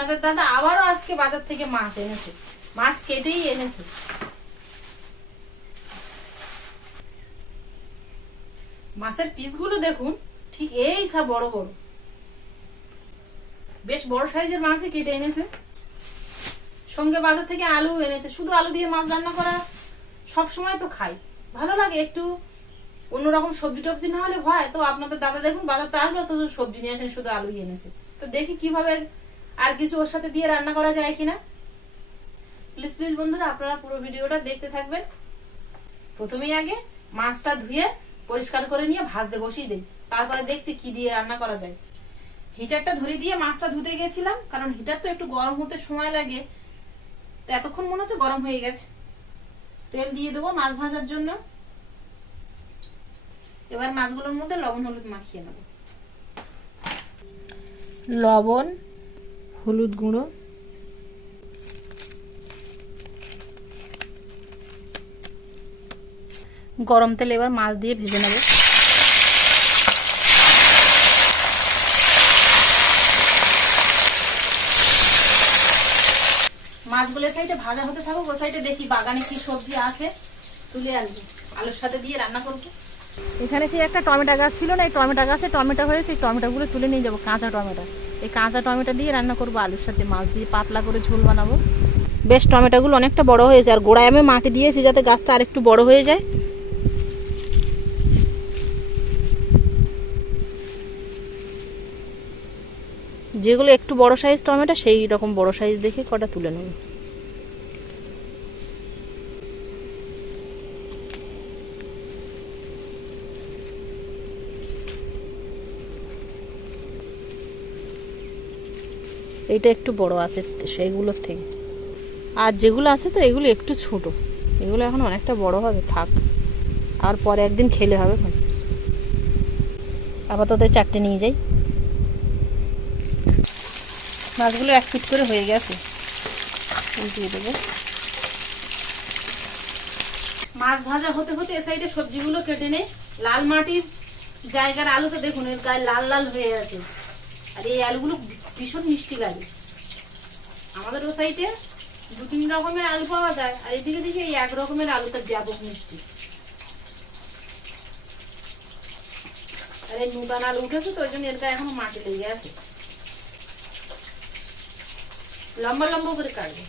আপনাদের দাদা আবারও আজকে বাজার থেকে মাছ এনেছে, মাছ কেটেই এনেছে। মাছের পিসগুলো দেখুন, ঠিক এই সব বড় বড়, বেশ বড় সাইজের মাছই কেটে এনেছে। সঙ্গে বাজার থেকে আলু এনেছে। শুধু আলু দিয়ে মাছ রান্না করা সব সময় তো খাই, ভালো লাগে। একটু অন্যরকম সবজি টবজি না হলে হয়। তো আপনাদের দাদা দেখুন বাজারতে আসলো তো সবজি নিয়ে আসেন, শুধু আলুই এনেছে। তো দেখি কিভাবে আর কিছু ওর সাথে দিয়ে রান্না করা যায় কিনা। প্লিজ প্লিজ বন্ধুরা, আপনারা পুরো ভিডিওটা দেখতে থাকবেন। প্রথমেই আগে মাছটা ধুয়ে পরিষ্কার করে নিয়ে ভাজতে বসিয়ে দিই, তারপরে দেখছি কি দিয়ে রান্না করা যায়। হিটারটা ধরে দিয়ে মাছটা ধুতে গেছিলাম, কারণ হিটার তো একটু গরম হতে সময় লাগে। তো এতক্ষণ মনে হচ্ছে গরম হয়ে গেছে। তেল দিয়ে দেবো মাছ ভাজার জন্য। এবার মাছগুলোর মধ্যে লবণ হলুদ মাখিয়ে নেব। লবণ, হলুদ গুঁড়ো, গরম তেল এবার মাছ দিয়ে ভেজে নেব। মাছগুলো সাইডে ভাজা হতে থাকুক, ও সাইডে দেখি বাগানে কি সবজি আছে তুলে আনবো, আলুর সাথে দিয়ে রান্না করবো। এখানে সেই একটা টমেটো গাছ ছিল না, এই টমেটো গাছে টমেটো হয়েছে, এই টমেটোগুলো তুলে নিয়ে যাবো। কাঁচা টমেটো, এই কাঁচা টমেটো দিয়ে রান্না করবো আলুর সাথে, মাছ দিয়ে পাতলা করে ঝোল বানাবো। বেশ টমেটোগুলো অনেকটা বড় হয়েছে, আর গোড়ায় আমি মাটি দিয়েছি যাতে গাছটা আরেকটু বড় হয়ে যায়। যেগুলো একটু বড় সাইজ টমেটো, সেই রকম বড় সাইজ দেখে কটা তুলে নেব। এইটা একটু বড় আছে সেইগুলোর থেকে, আর যেগুলো আছে তো এগুলো একটু ছোট, এগুলো এখন অনেকটা বড় হবে, থাক, আর পরে একদিন খেলে হবে। আপাতত চারটে নিয়ে যাই। মাছগুলো এক ফিট করে হয়ে গেছে, উল্টিয়ে দেবো। মাছ ভাজা হতে হতে এ সাইডে সবজিগুলো কেটে নেই। লাল মাটির জায়গার আলু তো দেখুন এর গায়ে লাল লাল হয়ে আছে, আর এই আলুগুলো ভীষণ মিষ্টি লাগে। আমাদের ও সাইডে দু তিন রকমের আলু পাওয়া যায়, আর এদিকে দেখি এই এক রকমের আলুটা ব্যাপক মিষ্টি। আর এই নূতন আলু উঠেছে তো ওই জন্য এর গায়ে এখনো মাটি লেগে আছে। লম্বা লম্বা করে কাটবো।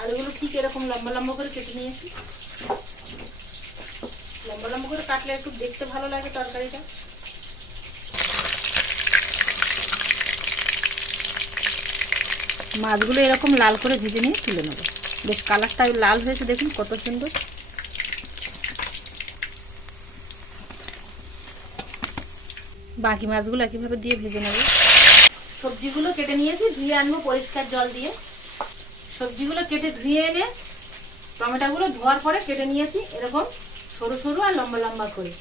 আলুগুলো ঠিক এরকম লম্বা লম্বা করে কেটে নিয়েছি। লম্বা লম্বা করে কাটলে একটু দেখতে ভালো লাগে তরকারিটা। মাছগুলো এরকম লাল করে ভেজে নিয়ে তুলে নেবো। বেশ কালারটা লাল হয়েছে, দেখুন কত সুন্দর। বাকি মাছগুলো একইভাবে দিয়ে ভেজে নেব। সবজিগুলো কেটে নিয়েছি, ধুয়ে আনবো পরিষ্কার জল দিয়ে। সবজিগুলো কেটে ধুয়ে এনে টমেটোগুলো ধোয়ার পরে কেটে নিয়েছি এরকম সরু সরু আর লম্বা লম্বা করে।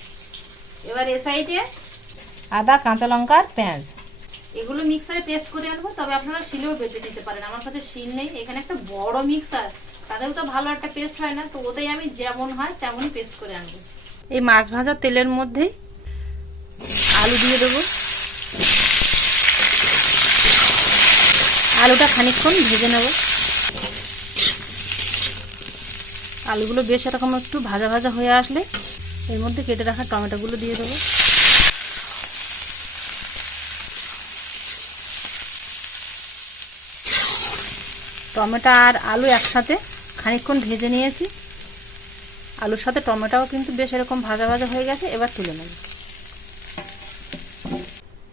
এবার এ সাইডে আদা, কাঁচা লঙ্কা আর পেঁয়াজ এগুলো মিক্সারে পেস্ট করে আনবো। তবে আপনারা শিলেও বেটে নিতে পারেন, আমার কাছে শিল নেই। এখানে একটা বড় মিক্সার, তাতেও তো ভালো একটা পেস্ট হয় না, তো ওতেই আমি যেমন হয় তেমনই পেস্ট করে আনবো। এই মাছ ভাজা তেলের মধ্যে আলু দিয়ে দেবো। আলুটা খানিকক্ষণ ভেজে নেব। আলুগুলো বেশ এরকম একটু ভাজা ভাজা হয়ে আসলে এর মধ্যে কেটে রাখা টমেটোগুলো দিয়ে দেবো। টমেটো আর আলু একসাথে খানিকক্ষণ ভেজে নিয়েছি। আলুর সাথে টমেটোও কিন্তু বেশ এরকম ভাজা ভাজা হয়ে গেছে, এবার তুলে নেব।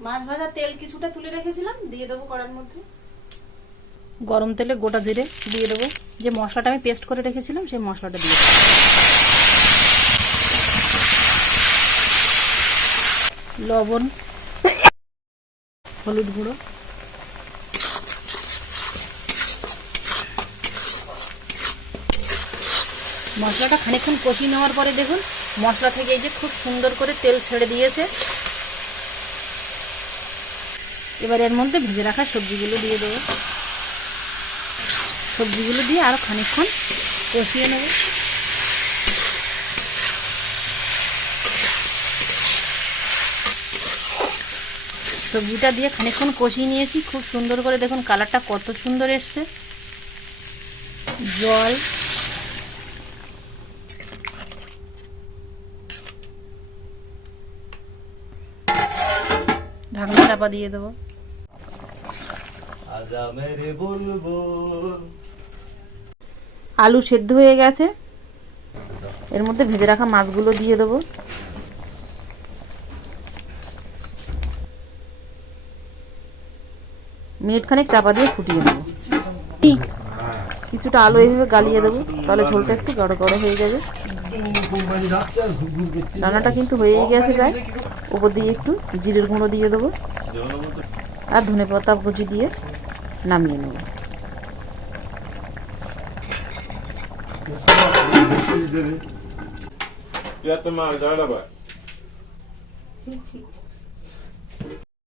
মাছ ভাজা তেল কিছুটা তুলে রেখেছিলাম, দিয়ে দেবো কড়ার মধ্যে। গরম তেলে গোটা জিরে দিয়ে দেবো। যে মশলাটা আমি পেস্ট করে রেখেছিলাম সেই মশলাটা দিয়ে দেবো। লবণ, হলুদ গুঁড়ো, মশলাটা খানিকক্ষণ কষিয়ে নেওয়ার পরে দেখুন মশলা থেকে এই যে খুব সুন্দর করে তেল ছেড়ে দিয়েছে। এবার এর মধ্যে ভেজে রাখা সবজিগুলো দিয়ে দেবো। সবজিগুলো দিয়ে আরো খানিকক্ষণ কষিয়ে নেব। সবজিটা দিয়ে খানিকক্ষণ কষিয়ে নিয়েছি, খুব সুন্দর করে। দেখুন কালারটা কত সুন্দর এসছে। জল, ঢাকনা চাপা দিয়ে দেবো। আলু সেদ্ধ হয়ে গেছে, এর মধ্যে ভেজে রাখা মাছগুলো দিয়ে দেবো। মিনিট খানিক চাপা দিয়ে ফুটিয়ে দেবো। কিছুটা আলু এইভাবে গালিয়ে দেবো, তাহলে ঝোলটা একটু গাঢ় গাঢ় হয়ে যাবে। রান্নাটা কিন্তু হয়েই গেছে প্রায়। উপর দিয়ে একটু জিরের গুঁড়ো দিয়ে দেবো আর ধনেপাতা কুচি দিয়ে নামিয়ে নেব।